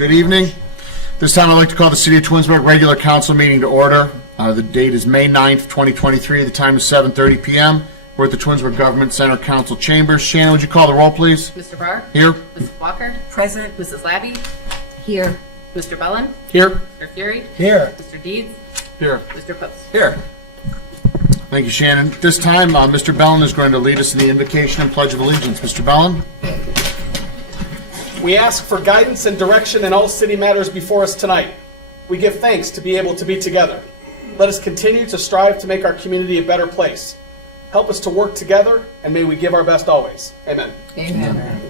Good evening. This time I'd like to call the City of Twinsburg regular council meeting to order. The date is May 9th, 2023. The time is 7:30 p.m. We're at the Twinsburg Government Center Council Chambers. Shannon, would you call the roll, please? Mr. Barr? Here. Mrs. Walker? Present. Mrs. Labby? Here. Mr. Bellin? Here. Mr. Fury? Here. Mr. Deeds? Here. Mr. Post? Here. Thank you, Shannon. This time, Mr. Bellin is going to lead us in the invocation and pledge of allegiance. Mr. Bellin? We ask for guidance and direction in all city matters before us tonight. We give thanks to be able to be together. Let us continue to strive to make our community a better place. Help us to work together, and may we give our best always. Amen. Amen.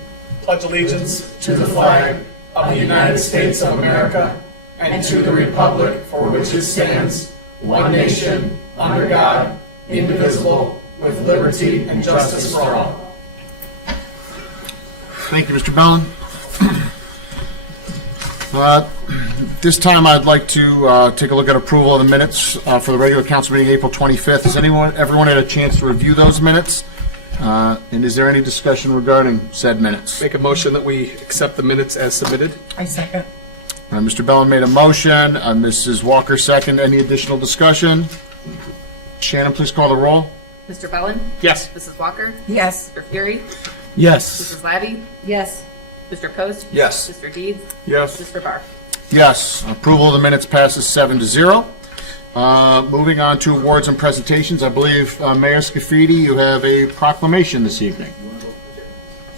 Pledge allegiance to the flag of the United States of America and to the republic for which it stands, one nation, under God, indivisible, with liberty and justice for all. Thank you, Mr. Bellin. This time I'd like to take a look at approval of the minutes for the regular council meeting April 25th. Has everyone had a chance to review those minutes? And is there any discussion regarding said minutes? Make a motion that we accept the minutes as submitted. I second. Mr. Bellin made a motion. Mrs. Walker second. Any additional discussion? Shannon, please call the roll. Mr. Bellin? Yes. Mrs. Walker? Yes. Mr. Fury? Yes. Mrs. Labby? Yes. Mr. Post? Yes. Mr. Deeds? Yes. Mr. Barr? Yes. Approval of the minutes passes 7-0. Moving on to awards and presentations. I believe, Mayor Scafidi, you have a proclamation this evening.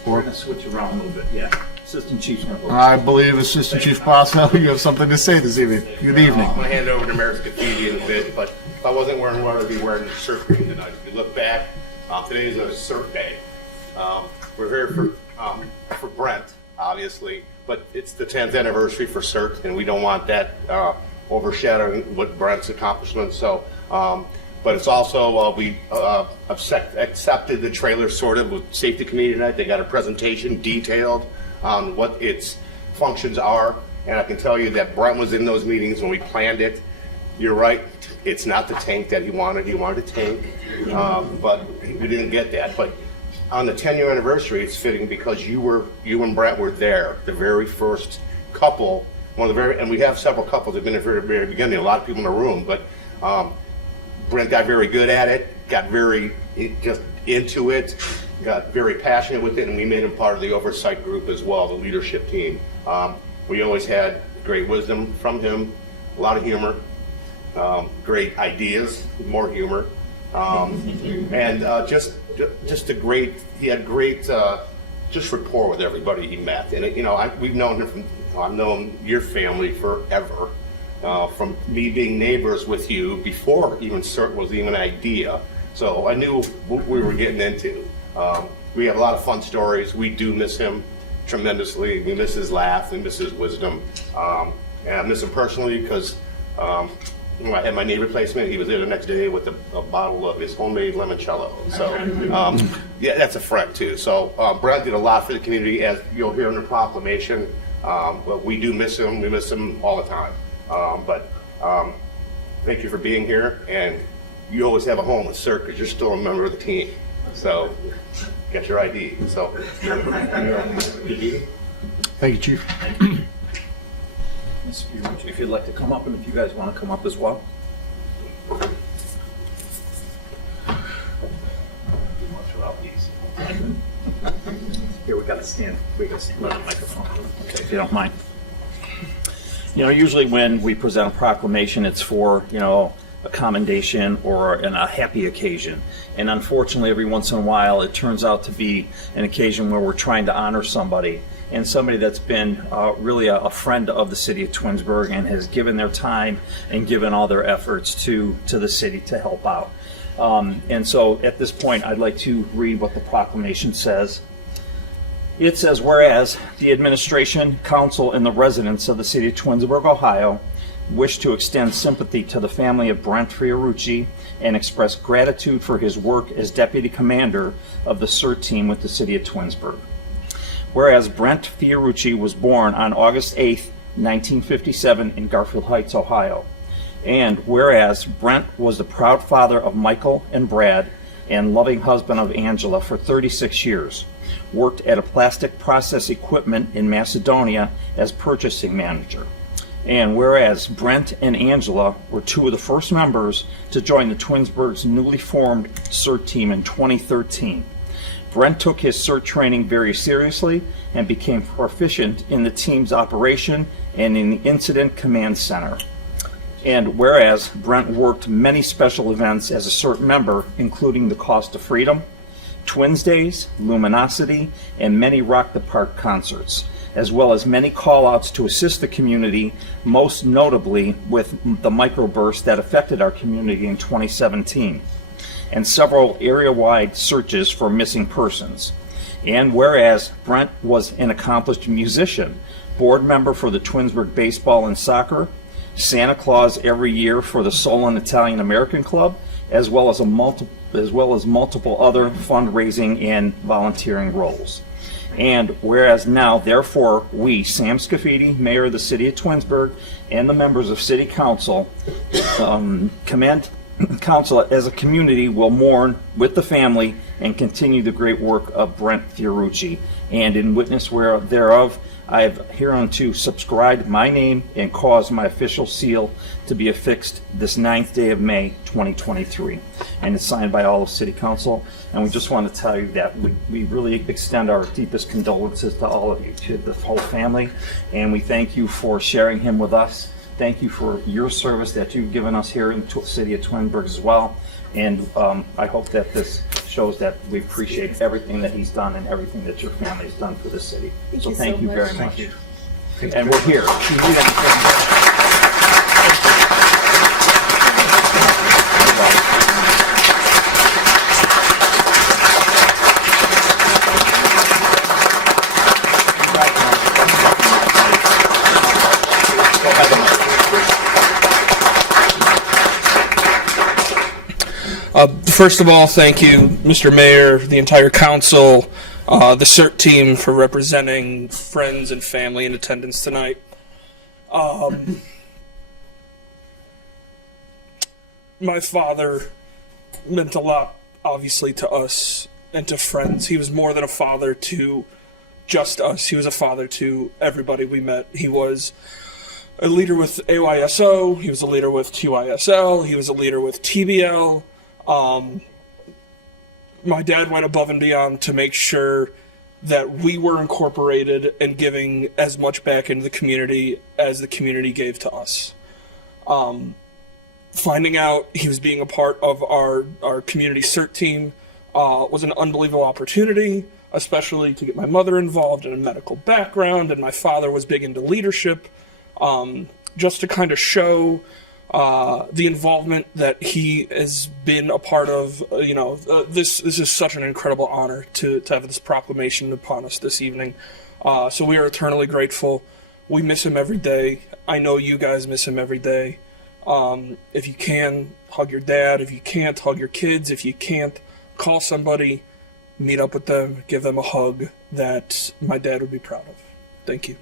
We're going to switch around a little bit, yeah. Assistant Chief's going to go. I believe Assistant Chief Bosso, you have something to say this evening. Good evening. I'm going to hand it over to Mayor Scafidi in a bit, but if I wasn't wearing what I'd be wearing a shirt green tonight. If you look back, today is a CERT day. We're here for Brent, obviously, but it's the 10th anniversary for CERT, and we don't want that overshadowing what Brent's accomplishments. So, but it's also we accepted the trailer sorted with safety committee tonight. They got a presentation detailed on what its functions are, and I can tell you that Brent was in those meetings when we planned it. You're right, it's not the tank that he wanted. He wanted a tank, but we didn't get that. But on the 10-year anniversary, it's fitting because you and Brent were there, the very first couple, and we have several couples that have been there from the very beginning, a lot of people in the room, but Brent got very good at it, got very just into it, got very passionate with it, and we made him part of the oversight group as well, the leadership team. We always had great wisdom from him, a lot of humor, great ideas, more humor, and just a great, he had great just rapport with everybody he met. And we've known him I've known your family forever, from me being neighbors with you before even CERT was even an idea. So I knew what we were getting into. We have a lot of fun stories. We do miss him tremendously. We miss his laugh, we miss his wisdom. And I miss him personally because when I had my knee replacement, he was there the next day with a bottle of his homemade limoncello. So, yeah, that's a friend too. So, Brad did a lot for the community, as you'll hear in the proclamation. But we do miss him. We miss him all the time. Thank you for being here, and you always have a home with CERT because you're still a member of the team. So, get your ID. So, Thank you, Chief. If you'd like to come up, and if you guys want to come up as well. Here, we got to stand. We got to stand on the microphone. Okay, if you don't mind. Usually when we present a proclamation, it's for, a commendation or a happy occasion. And unfortunately, every once in a while, it turns out to be an occasion where we're trying to honor somebody, and somebody that's been really a friend of the city of Twinsburg and has given their time and given all their efforts to the city to help out. And so at this point, I'd like to read what the proclamation says. It says, whereas the administration, council, and the residents of the city of Twinsburg, Ohio, wish to extend sympathy to the family of Brent Fiorucci and express gratitude for his work as deputy commander of the CERT team with the city of Twinsburg. Whereas Brent Fiorucci was born on August 8, 1957 in Garfield Heights, Ohio. And whereas Brent was the proud father of Michael and Brad and loving husband of Angela for 36 years. worked at a plastic process equipment in Macedonia as purchasing manager. And whereas Brent and Angela were two of the first members to join the Twinsburg's newly formed CERT team in 2013. Brent took his CERT training very seriously and became proficient in the team's operation and in the Incident Command Center. And whereas Brent worked many special events as a CERT member, including the Cost of Freedom, Twins Days, Luminosity, and many Rock the Park concerts, as well as many call-outs to assist the community, most notably with the microburst that affected our community in 2017, and several area-wide searches for missing persons. And whereas Brent was an accomplished musician, board member for the Twinsburg Baseball and Soccer, Santa Claus every year for the Solon Italian American Club, as well as multiple other fundraising and volunteering roles. And whereas now, therefore, we, Sam Scafidi, Mayor of the City of Twinsburg, and the members of City Council, commend Council as a community will mourn with the family and continue the great work of Brent Fiorucci. And in witness thereof, I have hereunto subscribed my name and caused my official seal to be affixed this 9th day of May, 2023. And it's signed by all of City Council. And we just want to tell you that we really extend our deepest condolences to all of you, to the whole family. And we thank you for sharing him with us. Thank you for your service that you've given us here in the City of Twinsburg as well. And I hope that this shows that we appreciate everything that he's done and everything that your family has done for the city. So thank you very much. And we're here. If you need anything, First of all, thank you, Mr. Mayor, the entire council, the CERT team for representing friends and family in attendance tonight. My father meant a lot, obviously, to us and to friends. He was more than a father to just us. He was a father to everybody we met. He was a leader with AYSO. He was a leader with TYSL. He was a leader with TBL. My dad went above and beyond to make sure that we were incorporated and giving as much back into the community as the community gave to us. Finding out he was being a part of our community CERT team was an unbelievable opportunity, especially to get my mother involved in a medical background, and my father was big into leadership, just to kind of show the involvement that he has been a part of. This is such an incredible honor to have this proclamation upon us this evening. So we are eternally grateful. We miss him every day. I know you guys miss him every day. If you can, hug your dad. If you can't, hug your kids. If you can't, call somebody, meet up with them, give them a hug that my dad would be proud of. Thank you.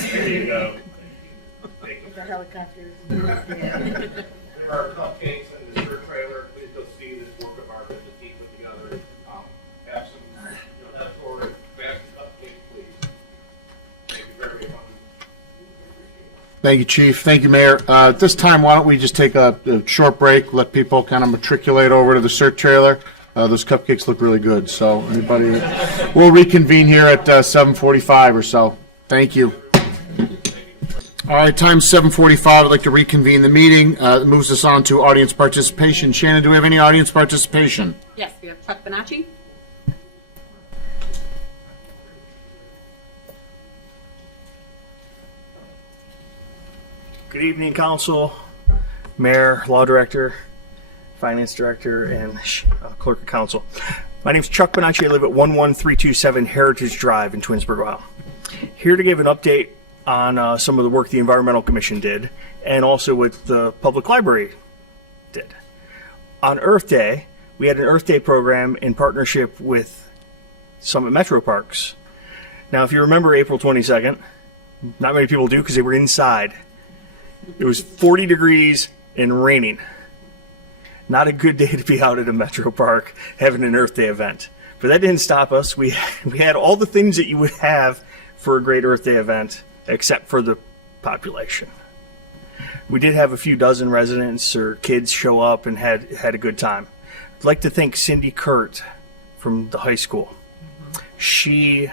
There you go. The helicopters. There are cupcakes in the CERT trailer. Please go see this work of art that the team put together. Have some, have sort of grab some cupcakes, please. Thank you very much. Thank you, Chief. Thank you, Mayor. At this time, why don't we just take a short break, let people kind of matriculate over to the CERT trailer. Those cupcakes look really good, so anybody, we'll reconvene here at 7:45 or so. Thank you. All right, time 7:45. I'd like to reconvene the meeting. It moves us on to audience participation. Shannon, do we have any audience participation? Yes, we have Chuck Bonacci. Good evening, Council, Mayor, Law Director, Finance Director, and Clerk of Council. My name is Chuck Bonacci. I live at 11327 Heritage Drive in Twinsburg, Ohio. Here to give an update on some of the work the Environmental Commission did, and also what the Public Library did. On Earth Day, we had an Earth Day program in partnership with Summit Metro Parks. Now, if you remember April 22nd, not many people do because they were inside. It was 40 degrees and raining. Not a good day to be out at a Metro Park having an Earth Day event. But that didn't stop us. We had all the things that you would have for a great Earth Day event, except for the population. We did have a few dozen residents or kids show up and had a good time. I'd like to thank Cindy Kurt from the high school. She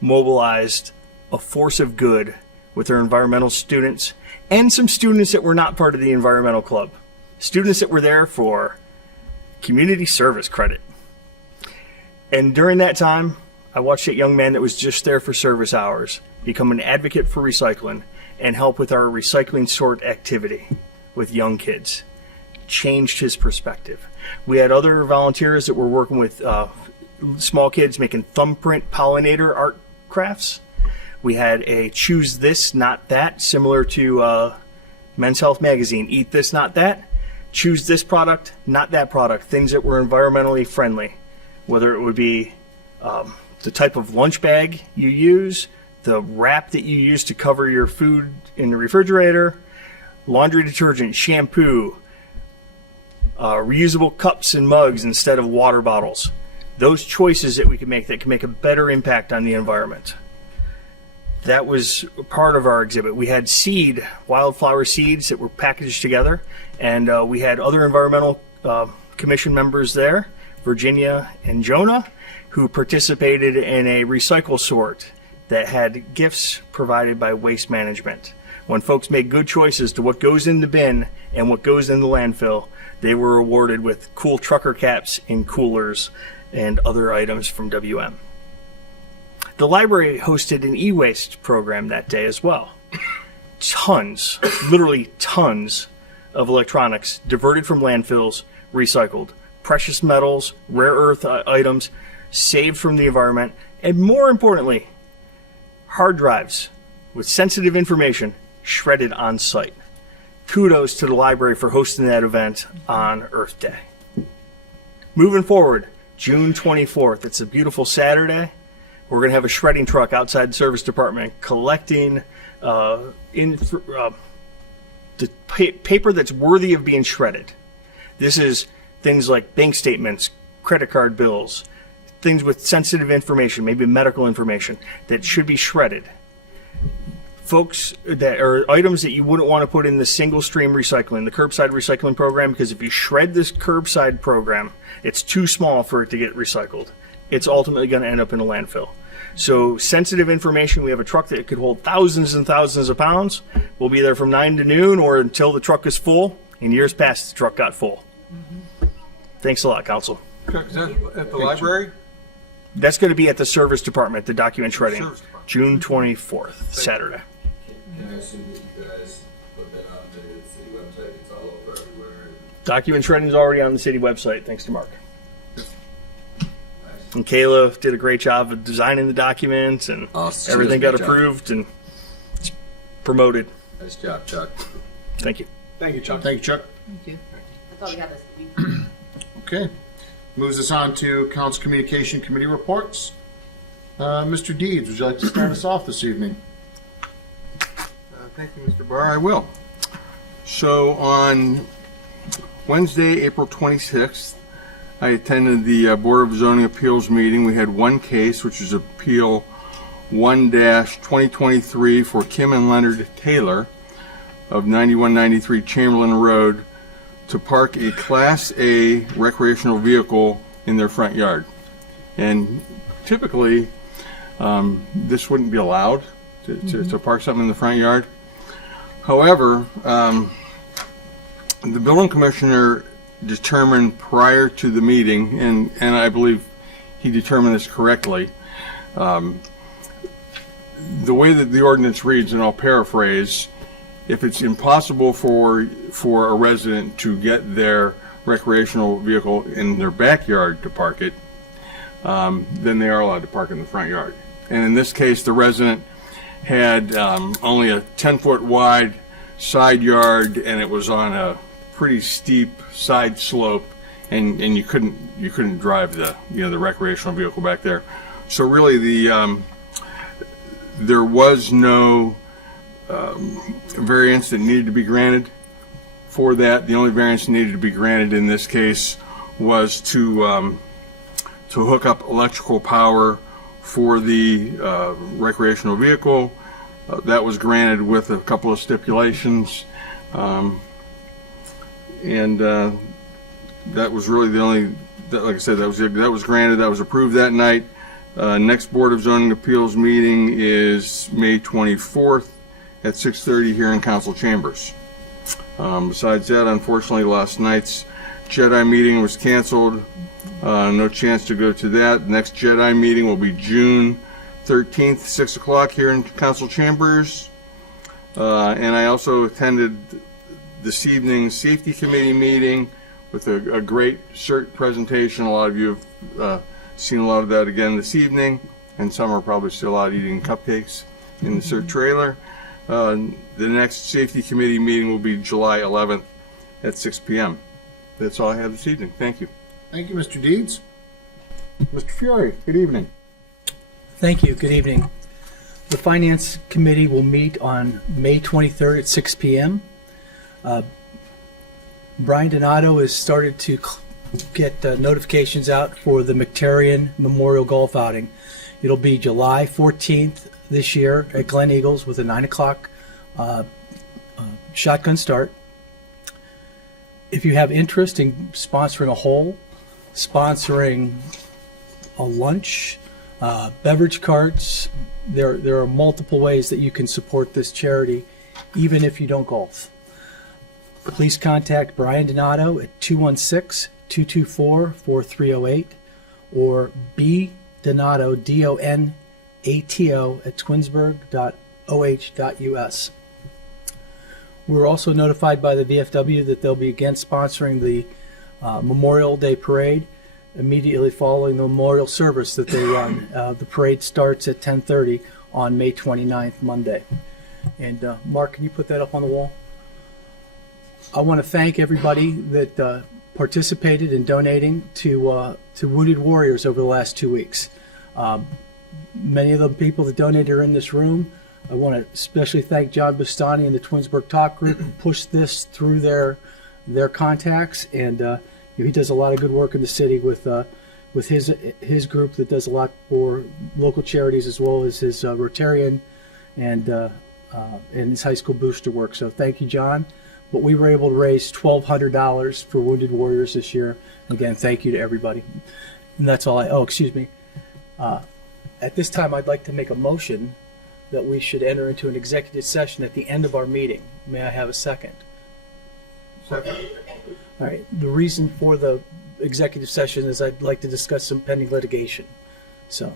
mobilized a force of good with her environmental students and some students that were not part of the environmental club. Students that were there for community service credit. And during that time, I watched that young man that was just there for service hours become an advocate for recycling and help with our recycling sort activity with young kids. Changed his perspective. We had other volunteers that were working with small kids making thumbprint pollinator art crafts. We had a choose this, not that, similar to Men's Health Magazine. Eat this, not that. Choose this product, not that product. Things that were environmentally friendly, whether it would be the type of lunch bag you use, the wrap that you use to cover your food in the refrigerator, laundry detergent, shampoo, reusable cups and mugs instead of water bottles. Those choices that we can make that can make a better impact on the environment. That was part of our exhibit. We had wildflower seeds that were packaged together, and we had other environmental commission members there, Virginia and Jonah, who participated in a recycle sort that had gifts provided by Waste Management. When folks made good choices to what goes in the bin and what goes in the landfill, they were awarded with cool trucker caps and coolers and other items from WM. The library hosted an e-waste program that day as well. Tons, literally tons of electronics diverted from landfills, recycled. Precious metals, rare earth items saved from the environment, and more importantly, hard drives with sensitive information shredded on site. Kudos to the library for hosting that event on Earth Day. Moving forward, June 24th, it's a beautiful Saturday. We're going to have a shredding truck outside the service department collecting the paper that's worthy of being shredded. This is things like bank statements, credit card bills, things with sensitive information, maybe medical information, that should be shredded. Folks, that are items that you wouldn't want to put in the single stream recycling, the curbside recycling program, because if you shred this curbside program, it's too small for it to get recycled. It's ultimately going to end up in a landfill. So sensitive information, we have a truck that could hold thousands and thousands of pounds. We'll be there from 9 to noon or until the truck is full. In years past, the truck got full. Thanks a lot, Council. Chuck, is that at the library? That's going to be at the service department, the document shredding, Service department. June 24th, Saturday. Can I assume that you guys put that on the city website? It's all over everywhere. Document shredding is already on the city website, thanks to Mark. And Kayla did a great job of designing the documents, and everything got approved and it's promoted. Nice job, Chuck. Thank you. Thank you, Chuck. Thank you, Chuck. Thank you. That's all we got this week. Okay. Moves us on to Council Communication Committee reports. Mr. Deeds, would you like to start us off this evening? Thank you, Mr. Barr. I will. So on Wednesday, April 26th, I attended the Board of Zoning Appeals meeting. We had one case, which is Appeal 1-2023 for Kim and Leonard Taylor of 9193 Chamberlain Road to park a Class A recreational vehicle in their front yard. And typically, this wouldn't be allowed to park something in the front yard. However, the building commissioner determined prior to the meeting, and I believe he determined this correctly, the way that the ordinance reads, and I'll paraphrase, if it's impossible for a resident to get their recreational vehicle in their backyard to park it, then they are allowed to park in the front yard. And in this case, the resident had only a 10-foot wide side yard, and it was on a pretty steep side slope, and you couldn't drive the recreational vehicle back there. So really there was no variance that needed to be granted for that. The only variance needed to be granted in this case was to hook up electrical power for the recreational vehicle. That was granted with a couple of stipulations, and that was really the only. Like I said, that was granted. That was approved that night. Next Board of Zoning Appeals meeting is May 24th at 6:30 here in Council Chambers. Besides that, unfortunately, last night's Jedi meeting was canceled. No chance to go to that. Next Jedi meeting will be June 13th, 6 o'clock here in Council Chambers. And I also attended this evening's Safety Committee meeting with a great CERT presentation. A lot of you have seen a lot of that again this evening, and some are probably still out eating cupcakes in the CERT trailer. The next Safety Committee meeting will be July 11th at 6 p.m. That's all I have this evening. Thank you. Thank you, Mr. Deeds. Mr. Fury, good evening. Thank you. Good evening. The Finance Committee will meet on May 23rd at 6 p.m. Brian Donato has started to get notifications out for the McTarian Memorial Golf Outing. It'll be July 14th this year at Glen Eagles with a 9 o'clock shotgun start. If you have interest in sponsoring a hole, sponsoring a lunch, beverage carts, there are multiple ways that you can support this charity, even if you don't golf. Please contact Brian Donato at 216-224-4308 or B Donato, DONATO, at twinsburg.oh.us. We're also notified by the VFW that they'll be again sponsoring the Memorial Day Parade immediately following the memorial service that they run. The parade starts at 10:30 on May 29th, Monday. And Mark, can you put that up on the wall? I want to thank everybody that participated in donating to Wounded Warriors over the last 2 weeks. Many of the people that donated are in this room. I want to especially thank John Bustani and the Twinsburg Talk Group who pushed this through their contacts, and he does a lot of good work in the city with his group that does a lot for local charities as well as his Rotarian and his high school booster work. So thank you, John. But we were able to raise $1,200 for Wounded Warriors this year. Again, thank you to everybody. And that's all excuse me. At this time, I'd like to make a motion that we should enter into an executive session at the end of our meeting. May I have a second? Second. All right. The reason for the executive session is I'd like to discuss some pending litigation. So,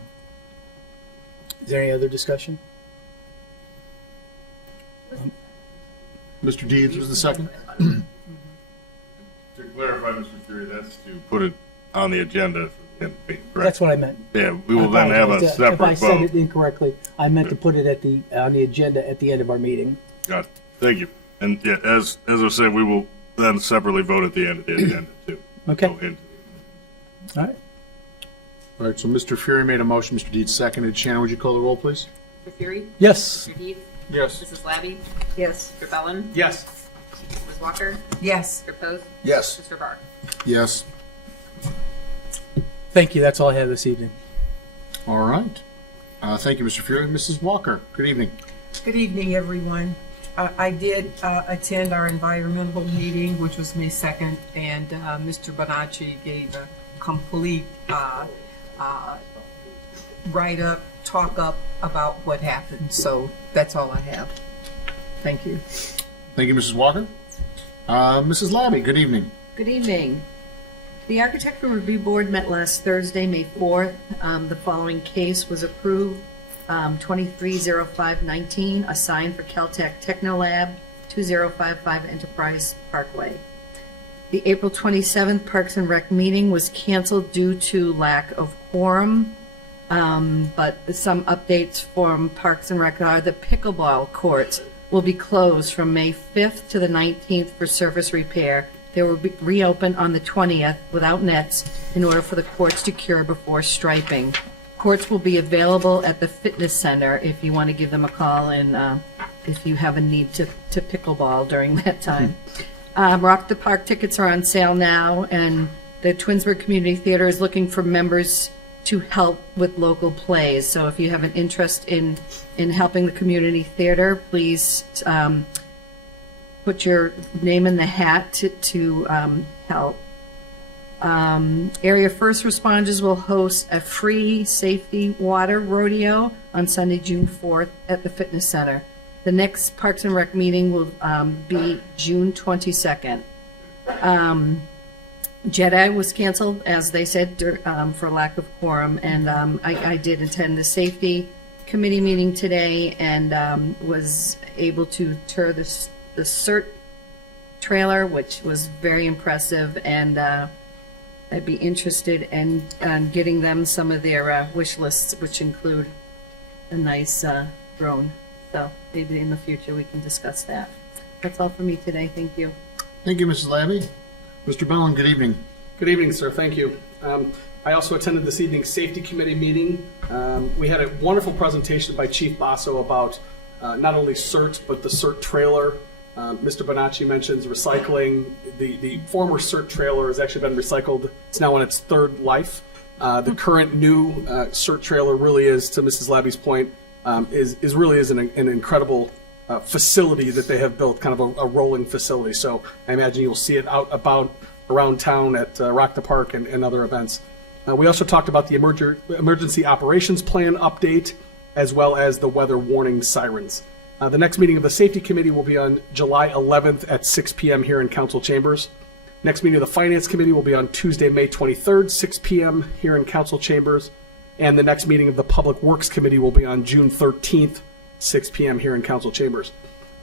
is there any other discussion? Mr. Deeds was the second. To clarify, Mr. Fury, that's to put it on the agenda for the end of the meeting, correct? That's what I meant. Yeah, we will then have a separate If I said vote. it incorrectly, I meant to put it on the agenda at the end of our meeting. Got it. Thank you. And yeah, as I said, we will then separately vote at the end of the agenda too. Okay. Go into All right. All right, so Mr. Fury made a motion, Mr. Deeds seconded. Shannon, would you call the roll, please? Mr. Fury? Yes. Mr. Deeds? Yes. Mrs. Labby? Yes. Mr. Bellin? Yes. Ms. Walker? Yes. Mr. Post? Yes. Mr. Barr? Yes. Thank you. That's all I have this evening. All right. Thank you, Mr. Fury. Mrs. Walker, good evening. Good evening, everyone. I did attend our environmental meeting, which was May 2nd, and Mr. Bonacci gave a complete write-up, talk-up about what happened. So that's all I have. Thank you. Thank you, Mrs. Walker. Mrs. Labby, good evening. Good evening. The Architectural Review Board met last Thursday, May 4th. The following case was approved. 230519, a sign for Caltech Technolab, 2055 Enterprise Parkway. The April 27th Parks and Rec meeting was canceled due to lack of quorum. But some updates from Parks and Rec are the pickleball courts will be closed from May 5th to the 19th for surface repair. They will be reopened on the 20th without nets in order for the courts to cure before striping. Courts will be available at the fitness center if you want to give them a call and if you have a need to pickleball during that time. Rock the Park tickets are on sale now, and the Twinsburg Community Theater is looking for members to help with local plays. So if you have an interest in helping the community theater, please put your name in the hat to help. Area first responders will host a free safety water rodeo on Sunday, June 4th at the fitness center. The next Parks and Rec meeting will be June 22nd. Jedi was canceled, as they said, for lack of quorum, and I did attend the safety committee meeting today and was able to tour the CERT trailer, which was very impressive, and I'd be interested in getting them some of their wish lists, which include a nice drone. So maybe in the future we can discuss that. That's all for me today. Thank you. Thank you, Mrs. Labby. Mr. Bellin, good evening. Good evening, sir. Thank you. I also attended this evening's safety committee meeting. We had a wonderful presentation by Chief Basso about not only CERT, but the CERT trailer. Mr. Bonacci mentions recycling. The former CERT trailer has actually been recycled. It's now in its third life. The current new CERT trailer really is, to Mrs. Labby's point, is really an incredible facility that they have built, kind of a rolling facility. So I imagine you'll see it out about around town at Rock the Park and other events. We also talked about the emergency operations plan update, as well as the weather warning sirens. The next meeting of the safety committee will be on July 11th at 6 p.m. here in council chambers. Next meeting of the finance committee will be on Tuesday, May 23rd, 6 p.m. here in council chambers. And the next meeting of the Public Works Committee will be on June 13th, 6 p.m. here in council chambers.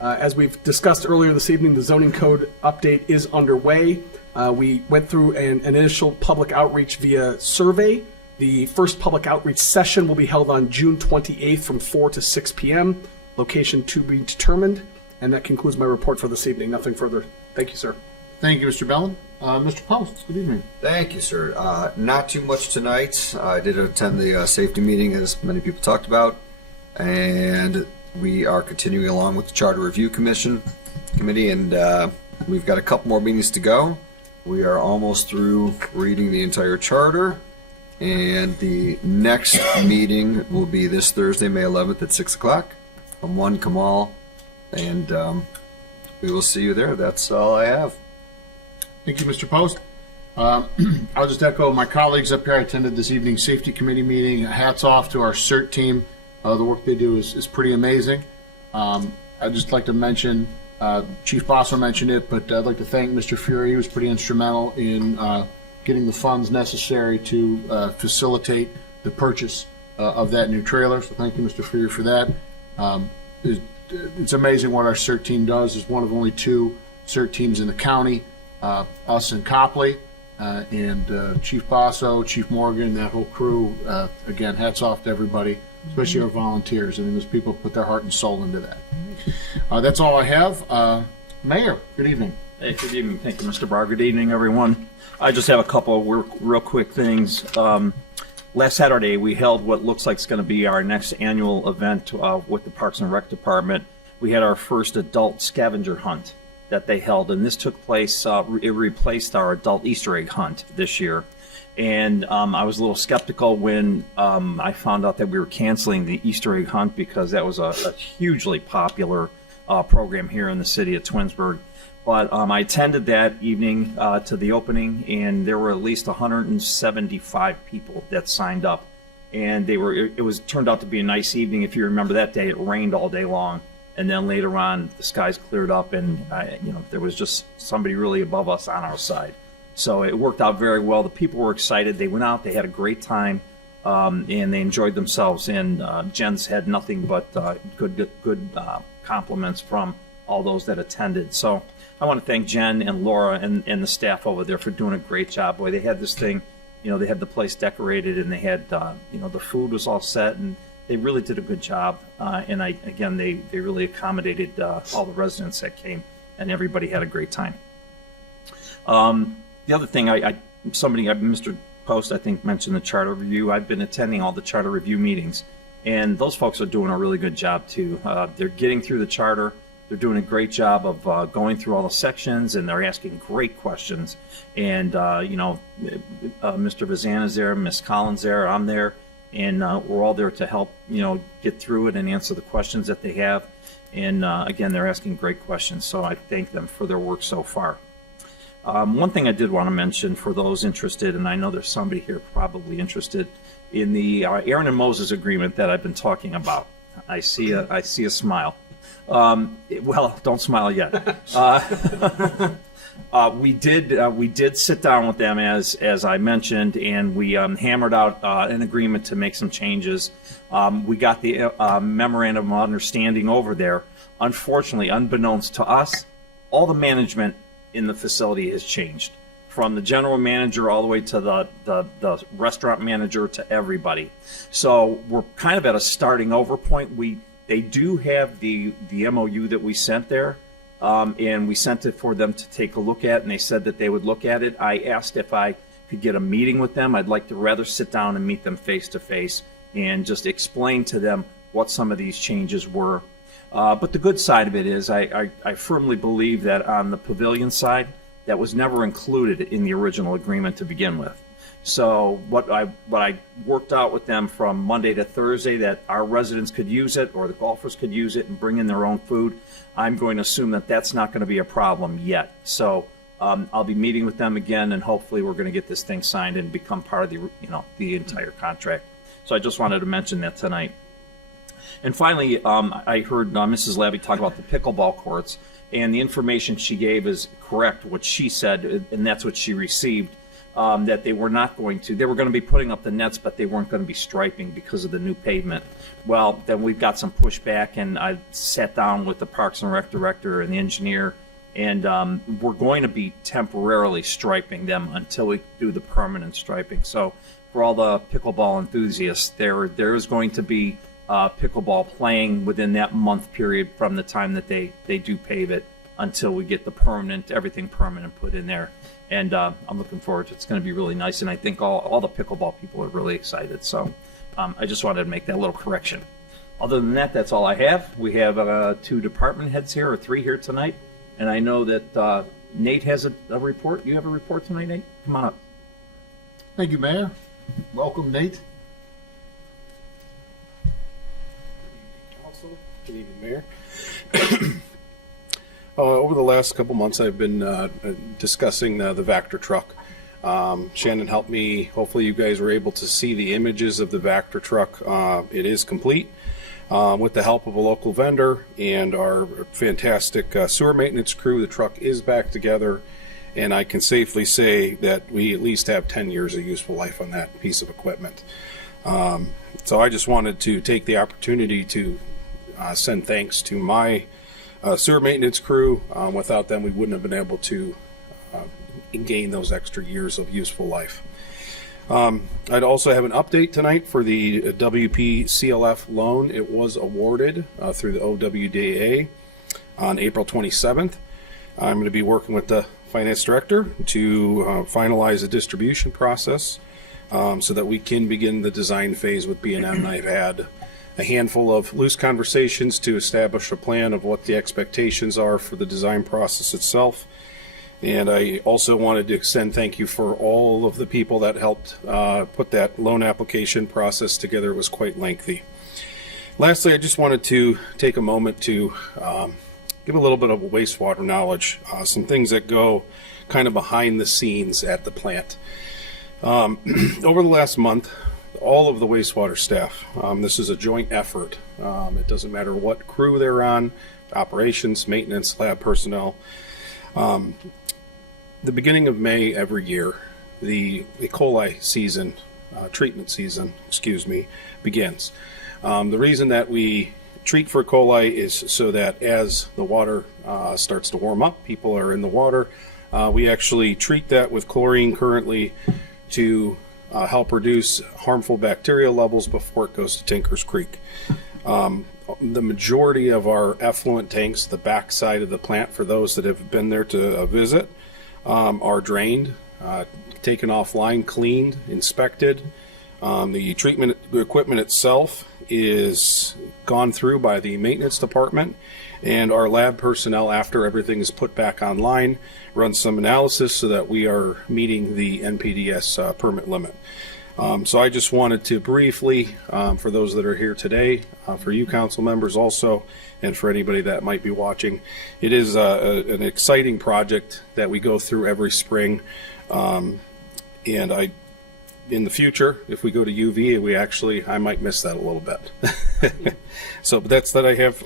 As we've discussed earlier this evening, the zoning code update is underway. We went through an initial public outreach via survey. The first public outreach session will be held on June 28th from 4 to 6 p.m. Location to be determined. And that concludes my report for this evening. Nothing further. Thank you, sir. Thank you, Mr. Bellin. Mr. Post, good evening. Thank you, sir. Not too much tonight. I did attend the safety meeting, as many people talked about, and we are continuing along with the Charter Review Committee, and we've got a couple more meetings to go. We are almost through reading the entire charter, and the next meeting will be this Thursday, May 11th at 6 o'clock. Come one, come all, and we will see you there. That's all I have. Thank you, Mr. Post. I'll just echo my colleagues up here. I attended this evening's safety committee meeting. Hats off to our CERT team. The work they do is pretty amazing. I'd just like to mention, Chief Basso mentioned it, but I'd like to thank Mr. Fury. He was pretty instrumental in getting the funds necessary to facilitate the purchase of that new trailer. So thank you, Mr. Fury, for that. It's amazing what our CERT team does. It's one of only two CERT teams in the county. Us and Copley, and Chief Basso, Chief Morgan, that whole crew. Again, hats off to everybody, especially our volunteers. I mean, those people put their heart and soul into that. That's all I have. Mayor, good evening. Hey, good evening. Thank you, Mr. Barr. Good evening, everyone. I just have a couple of real quick things. Last Saturday, we held what looks like it's going to be our next annual event with the Parks and Rec Department. We had our first adult scavenger hunt that they held, and this took place, it replaced our adult Easter egg hunt this year. And I was a little skeptical when I found out that we were canceling the Easter egg hunt, because that was a hugely popular program here in the city of Twinsburg. But I attended that evening to the opening, and there were at least 175 people that signed up. And it turned out to be a nice evening. If you remember that day, it rained all day long. And then later on, the skies cleared up, and there was just somebody really above us on our side. So it worked out very well. The people were excited. They went out. They had a great time, and they enjoyed themselves. And Jen's had nothing but good compliments from all those that attended. So I want to thank Jen and Laura and the staff over there for doing a great job. Boy, they had this thing they had the place decorated, and they had, the food was all set, and they really did a good job. And they really accommodated all the residents that came, and everybody had a great time. The other thing, Mr. Post, I think, mentioned the charter review. I've been attending all the charter review meetings, and those folks are doing a really good job too. They're getting through the charter. They're doing a great job of going through all the sections, and they're asking great questions. And Mr. Vazana's there, Ms. Collins there, I'm there, and we're all there to help get through it and answer the questions that they have. And again, they're asking great questions, so I thank them for their work so far. One thing I did want to mention for those interested, and I know there's somebody here probably interested, in the Aaron and Moses agreement that I've been talking about. I see a smile. Well, don't smile yet. We did sit down with them as I mentioned, and we hammered out an agreement to make some changes. We got the memorandum of understanding over there. Unfortunately, unbeknownst to us, all the management in the facility has changed, from the general manager all the way to the restaurant manager to everybody. So we're kind of at a starting over point. They do have the MOU that we sent there, and we sent it for them to take a look at, and they said that they would look at it. I asked if I could get a meeting with them. I'd like to rather sit down and meet them face to face and just explain to them what some of these changes were. But the good side of it is I firmly believe that on the pavilion side, that was never included in the original agreement to begin with. So what I worked out with them from Monday to Thursday, that our residents could use it or the golfers could use it and bring in their own food, I'm going to assume that that's not going to be a problem yet. So I'll be meeting with them again, and hopefully we're going to get this thing signed and become part of the entire contract. So I just wanted to mention that tonight. And finally, I heard Mrs. Labby talk about the pickleball courts, and the information she gave is correct, what she said, and that's what she received, that they were going to be putting up the nets, but they weren't going to be striping because of the new pavement. Well, then we've got some pushback, and I sat down with the Parks and Rec director and the engineer, and we're going to be temporarily striping them until we do the permanent striping. So for all the pickleball enthusiasts, there is going to be pickleball playing within that month period from the time that they do pave it until we get everything permanent put in there. And I'm looking forward to it. It's going to be really nice, and I think all the pickleball people are really excited. So I just wanted to make that little correction. Other than that, that's all I have. We have 2 department heads here, or 3 here tonight, and I know that Nate has a report. You have a report tonight, Nate? Come on up. Thank you, Mayor. Welcome, Nate. Good evening, Mayor. Over the last couple months, I've been discussing the Vector truck. Shannon helped me. Hopefully you guys were able to see the images of the Vector truck. It is complete with the help of a local vendor and our fantastic sewer maintenance crew. The truck is back together, and I can safely say that we at least have 10 years of useful life on that piece of equipment. So I just wanted to take the opportunity to send thanks to my sewer maintenance crew. Without them, we wouldn't have been able to gain those extra years of useful life. I'd also have an update tonight for the WPCLF loan. It was awarded through the OWDA on April 27th. I'm going to be working with the finance director to finalize the distribution process so that we can begin the design phase with B&M. I've had a handful of loose conversations to establish a plan of what the expectations are for the design process itself. And I also wanted to extend thank you for all of the people that helped put that loan application process together. It was quite lengthy. Lastly, I just wanted to take a moment to give a little bit of wastewater knowledge, some things that go kind of behind the scenes at the plant. Over the last month, all of the wastewater staff, this is a joint effort. It doesn't matter what crew they're on, operations, maintenance, lab personnel. The beginning of May every year, the E. coli season, treatment season, begins. The reason that we treat for E. coli is so that as the water starts to warm up, people are in the water, we actually treat that with chlorine currently to help reduce harmful bacterial levels before it goes to Tinker's Creek. The majority of our effluent tanks, the back side of the plant, for those that have been there to visit, are drained, taken offline, cleaned, inspected. The treatment equipment itself is gone through by the maintenance department, and our lab personnel, after everything is put back online, run some analysis so that we are meeting the NPDES permit limit. So I just wanted to briefly, for those that are here today, for you council members also, and for anybody that might be watching, it is an exciting project that we go through every spring. And in the future, if we go to UV, I might miss that a little bit. So that's that I have,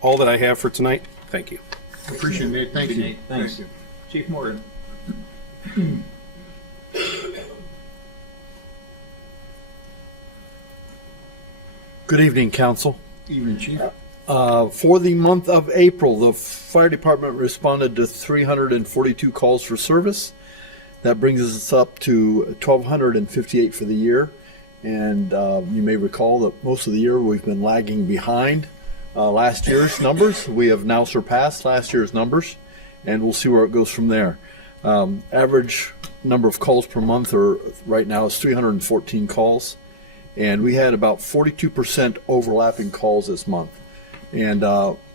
all that I have for tonight. Thank you. Appreciate it, Nate. Thank you. Thanks. Thank you. Chief Morgan. Good evening, Council. Evening, Chief. For the month of April, the fire department responded to 342 calls for service. That brings us up to 1,258 for the year. And you may recall that most of the year we've been lagging behind last year's numbers. We have now surpassed last year's numbers, and we'll see where it goes from there. Average number of calls per month right now is 314 calls. And we had about 42% overlapping calls this month. And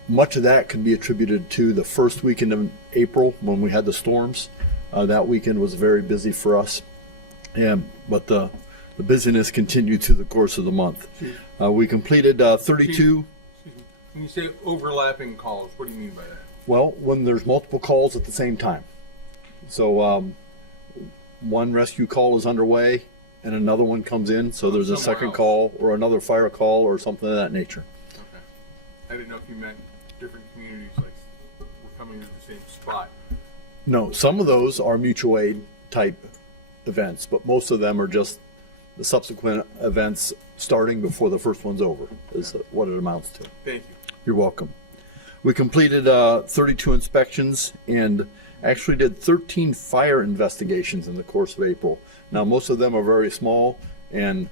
much of that can be attributed to the first weekend of April when we had the storms. That weekend was very busy for us. But the busyness continued through the course of the month. We completed 32. When you say overlapping calls, what do you mean by that? Well, when there's multiple calls at the same time. So one rescue call is underway and another one comes in, so there's a second call or another fire call or something of that nature. Okay. I didn't know if you meant different communities, like we're coming to the same spot. No, some of those are mutual aid type events, but most of them are just the subsequent events starting before the first one's over, is what it amounts to. Thank you. You're welcome. We completed 32 inspections and actually did 13 fire investigations in the course of April. Now, most of them are very small and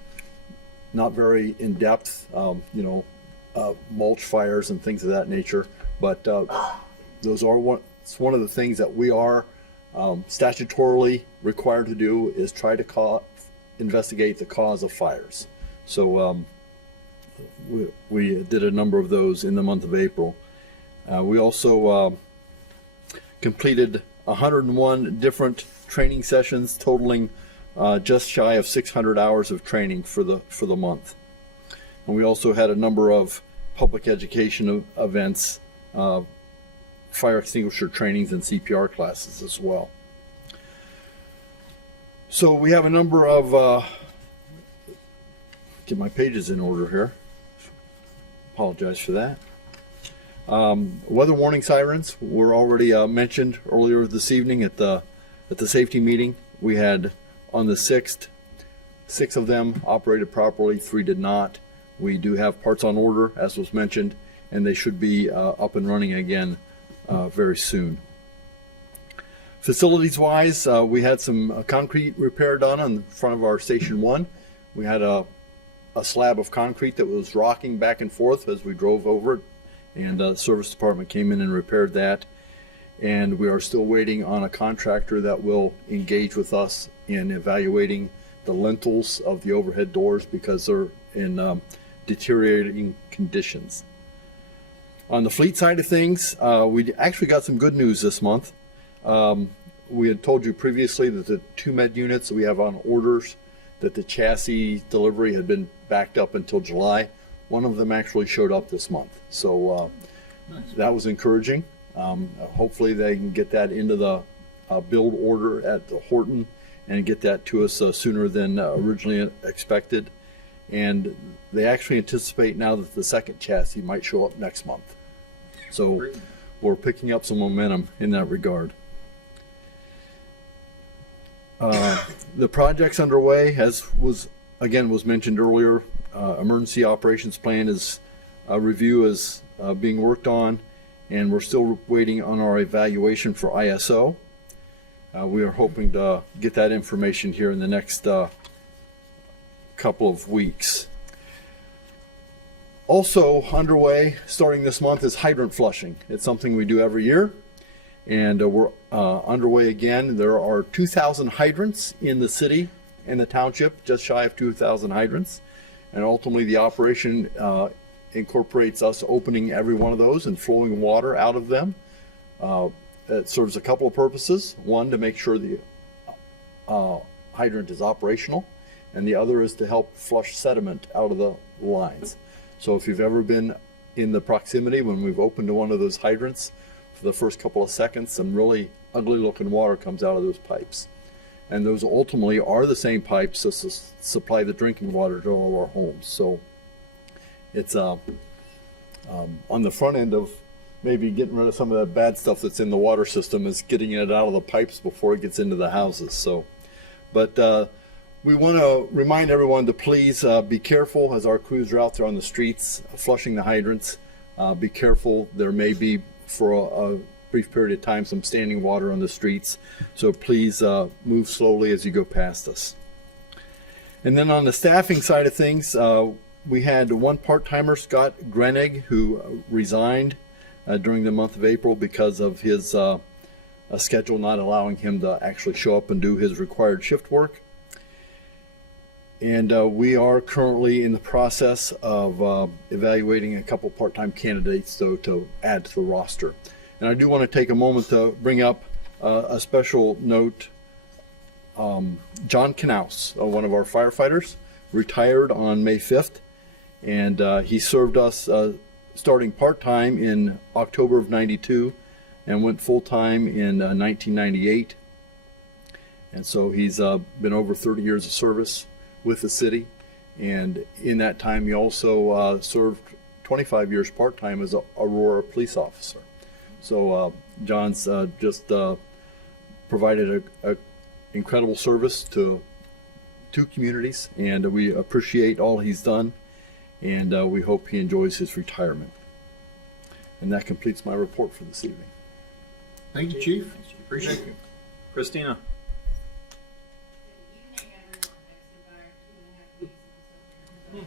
not very in-depth, mulch fires and things of that nature. But those are it's one of the things that we are statutorily required to do, is try to investigate the cause of fires. So we did a number of those in the month of April. We also completed 101 different training sessions, totaling just shy of 600 hours of training for the month. And we also had a number of public education events, fire extinguisher trainings and CPR classes as well. So we have a number of, get my pages in order here. Apologize for that. Weather warning sirens were already mentioned earlier this evening at the safety meeting. We had on the 6th, 6 of them operated properly, 3 did not. We do have parts on order, as was mentioned, and they should be up and running again very soon. Facilities-wise, we had some concrete repair done on front of our Station 1. We had a slab of concrete that was rocking back and forth as we drove over it, and the service department came in and repaired that. And we are still waiting on a contractor that will engage with us in evaluating the lintels of the overhead doors because they're in deteriorating conditions. On the fleet side of things, we actually got some good news this month. We had told you previously that the 2 med units that we have on orders, that the chassis delivery had been backed up until July. One of them actually showed up this month. So that was encouraging. Hopefully they can get that into the build order at the Horton and get that to us sooner than originally expected. And they actually anticipate now that the second chassis might show up next month. So we're picking up some momentum in that regard. The projects underway, as was mentioned earlier, emergency operations plan is review is being worked on, and we're still waiting on our evaluation for ISO. We are hoping to get that information here in the next couple of weeks. Also underway, starting this month, is hydrant flushing. It's something we do every year, and we're underway again. There are 2,000 hydrants in the city and the township, just shy of 2,000 hydrants, and ultimately the operation incorporates us opening every one of those and flowing water out of them. It serves a couple of purposes. One, to make sure the hydrant is operational, and the other is to help flush sediment out of the lines. So if you've ever been in the proximity when we've opened one of those hydrants, for the first couple of seconds, some really ugly looking water comes out of those pipes. And those ultimately are the same pipes that supply the drinking water to all of our homes. So it's on the front end of maybe getting rid of some of the bad stuff that's in the water system, is getting it out of the pipes before it gets into the houses. So, but we want to remind everyone to please be careful as our crews are out there on the streets flushing the hydrants. Be careful. There may be, for a brief period of time, some standing water on the streets. So please move slowly as you go past us. And then on the staffing side of things, we had one part-timer, Scott Grenig, who resigned during the month of April because of his schedule not allowing him to actually show up and do his required shift work. And we are currently in the process of evaluating a couple part-time candidates, though, to add to the roster. And I do want to take a moment to bring up a special note. John Knaus, one of our firefighters, retired on May 5th, and he served us starting part-time in October of '92 and went full-time in 1998. And so he's been over 30 years of service with the city, and in that time he also served 25 years part-time as a Aurora police officer. So John's just provided a incredible service to two communities, and we appreciate all he's done, and we hope he enjoys his retirement. And that completes my report for this evening. Thank you, Chief. Appreciate it. Christina. I will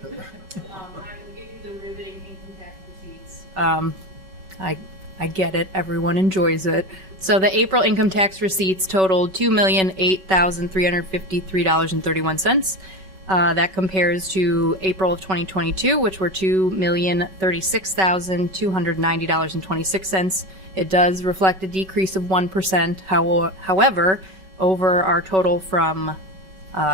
give you the riveting income tax receipts. I get it. Everyone enjoys it. So the April income tax receipts totaled $2,008,353.31. That compares to April of 2022, which were $2,036,290.26. It does reflect a decrease of 1%. However, over our total from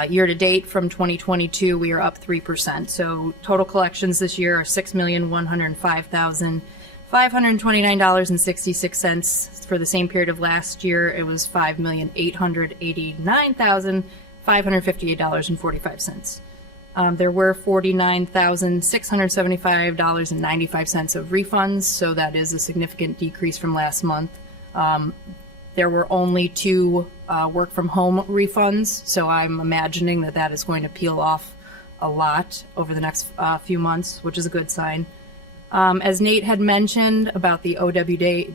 year to date from 2022, we are up 3%. So total collections this year are $6,105,529.66. For the same period of last year, it was $5,889,558.45. There were $49,675.95 of refunds, so that is a significant decrease from last month. There were only 2 work from home refunds, so I'm imagining that that is going to peel off a lot over the next few months, which is a good sign. As Nate had mentioned about the OWDA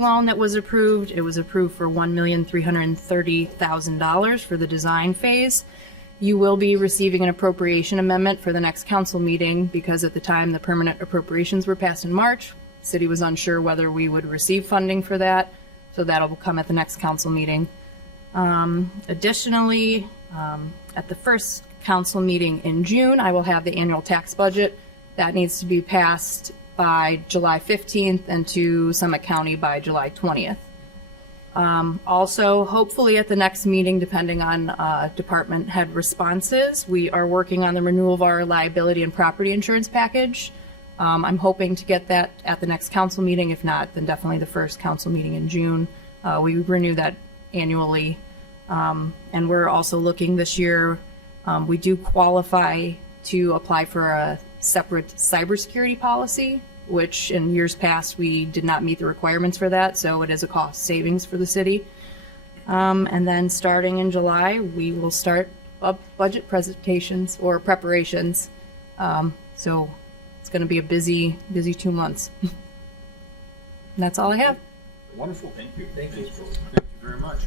loan that was approved, it was approved for $1,330,000 for the design phase. You will be receiving an appropriation amendment for the next council meeting because at the time the permanent appropriations were passed in March, the city was unsure whether we would receive funding for that. So that'll come at the next council meeting. Additionally, at the first council meeting in June, I will have the annual tax budget. That needs to be passed by July 15th and to Summit County by July 20th. Also, hopefully at the next meeting, depending on department head responses, we are working on the renewal of our liability and property insurance package. I'm hoping to get that at the next council meeting. If not, then definitely the first council meeting in June. We renew that annually. And we're also looking this year, we do qualify to apply for a separate cybersecurity policy, which in years past we did not meet the requirements for that, so it is a cost savings for the city. And then starting in July, we will start up budget presentations or preparations. So it's going to be a busy 2 months. And that's all I have. Wonderful. Thank you. Thank you very much.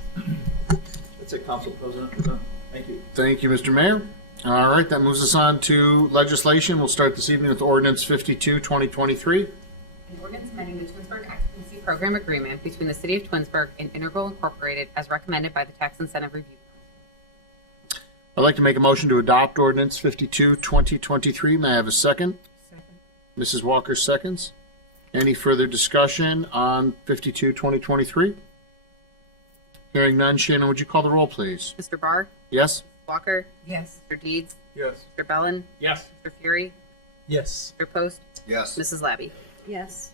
That's it, Council President. We're done. Thank you. Thank you, Mr. Mayor. All right, that moves us on to legislation. We'll start this evening with Ordinance 52, 2023. An ordinance amending the Twinsburg Occupancy Program Agreement between the City of Twinsburg and Integral Incorporated as recommended by the Tax Incentive Review. I'd like to make a motion to adopt Ordinance 52, 2023. May I have a second? Second. Mrs. Walker seconds. Any further discussion on 52, 2023? Hearing none, Shannon, would you call the roll, please? Mr. Barr? Yes? Walker? Yes. Mr. Deeds? Yes. Mr. Bellin? Yes. Mr. Fury? Yes. Mr. Post? Yes. Mrs. Labby? Yes.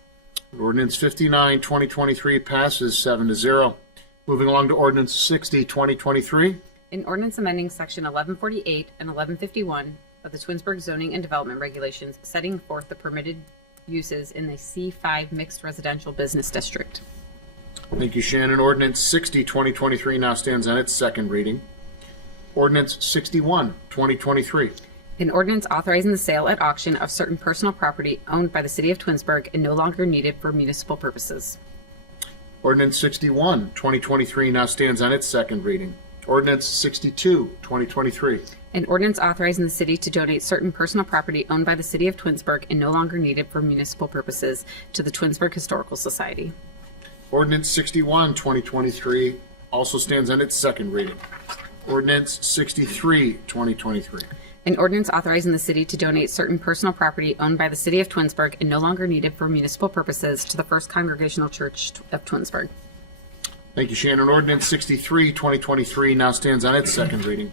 Ordinance 59, 2023 passes 7-0. Moving along to Ordinance 60, 2023. An ordinance amending Section 1148 and 1151 of the Twinsburg Zoning and Development Regulations, setting forth the permitted uses in the C5 Mixed Residential Business District. Thank you, Shannon. Ordinance 60, 2023 now stands on its second reading. Ordinance 61, 2023. An ordinance authorizing the sale at auction of certain personal property owned by the City of Twinsburg and no longer needed for municipal purposes. Ordinance 61, 2023 now stands on its second reading. Ordinance 62, 2023. An ordinance authorizing the city to donate certain personal property owned by the City of Twinsburg and no longer needed for municipal purposes to the Twinsburg Historical Society. Ordinance 61, 2023 also stands on its second reading. Ordinance 63, 2023. An ordinance authorizing the city to donate certain personal property owned by the City of Twinsburg and no longer needed for municipal purposes to the First Congregational Church of Twinsburg. Thank you, Shannon. Ordinance 63, 2023 now stands on its second reading.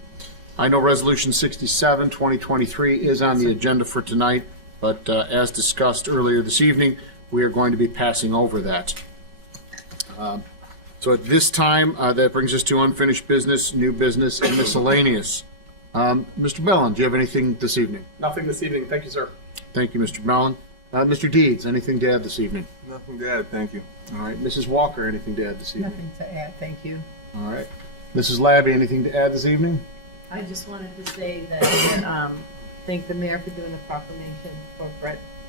I know Resolution 67, 2023 is on the agenda for tonight, but as discussed earlier this evening, we are going to be passing over that. So at this time, that brings us to unfinished business, new business, and miscellaneous. Mr. Bellin, do you have anything this evening? Nothing this evening. Thank you, sir. Thank you, Mr. Bellin. Mr. Deeds, anything to add this evening? Nothing to add, thank you. All right. Mrs. Walker, anything to add this evening? Nothing to add, thank you. All right. Mrs. Labby, anything to add this evening? I just wanted to say that thank the mayor for doing the proclamation for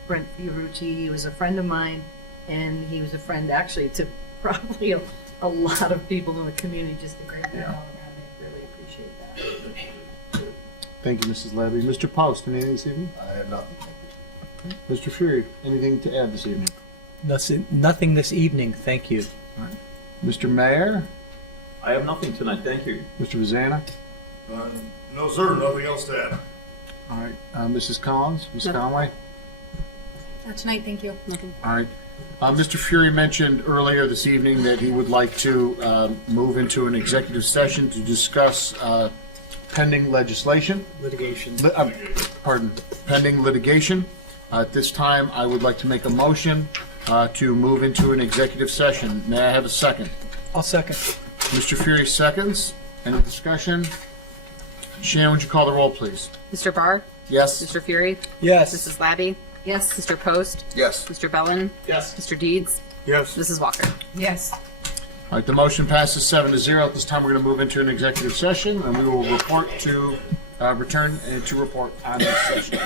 Brent Fiorucci. He was a friend of mine, and he was a friend actually to probably a lot of people in the community. Just a great guy all around. I really appreciate that. Thank you, Mrs. Labby. Mr. Post, anything this evening? I have nothing. Mr. Fury, anything to add this evening? Nothing this evening, thank you. All right. Mr. Mayor? I have nothing tonight, thank you. Mr. Vazana? No, sir, nothing else to add. All right. Mrs. Collins? Ms. No. Conway? Not tonight, thank you. Nothing. All right. Mr. Fury mentioned earlier this evening that he would like to move into an executive session to discuss pending legislation. Litigation. Pending litigation. At this time, I would like to make a motion to move into an executive session. May I have a second? I'll second. Mr. Fury seconds. Any discussion? Shannon, would you call the roll, please? Mr. Barr? Yes. Mr. Fury? Yes. Mrs. Labby? Yes. Mr. Post? Yes. Mr. Bellin? Yes. Mr. Deeds? Yes. Mrs. Walker? Yes. All right, the motion passes 7-0. At this time, we're going to move into an executive session, and we will report to return to report on this session.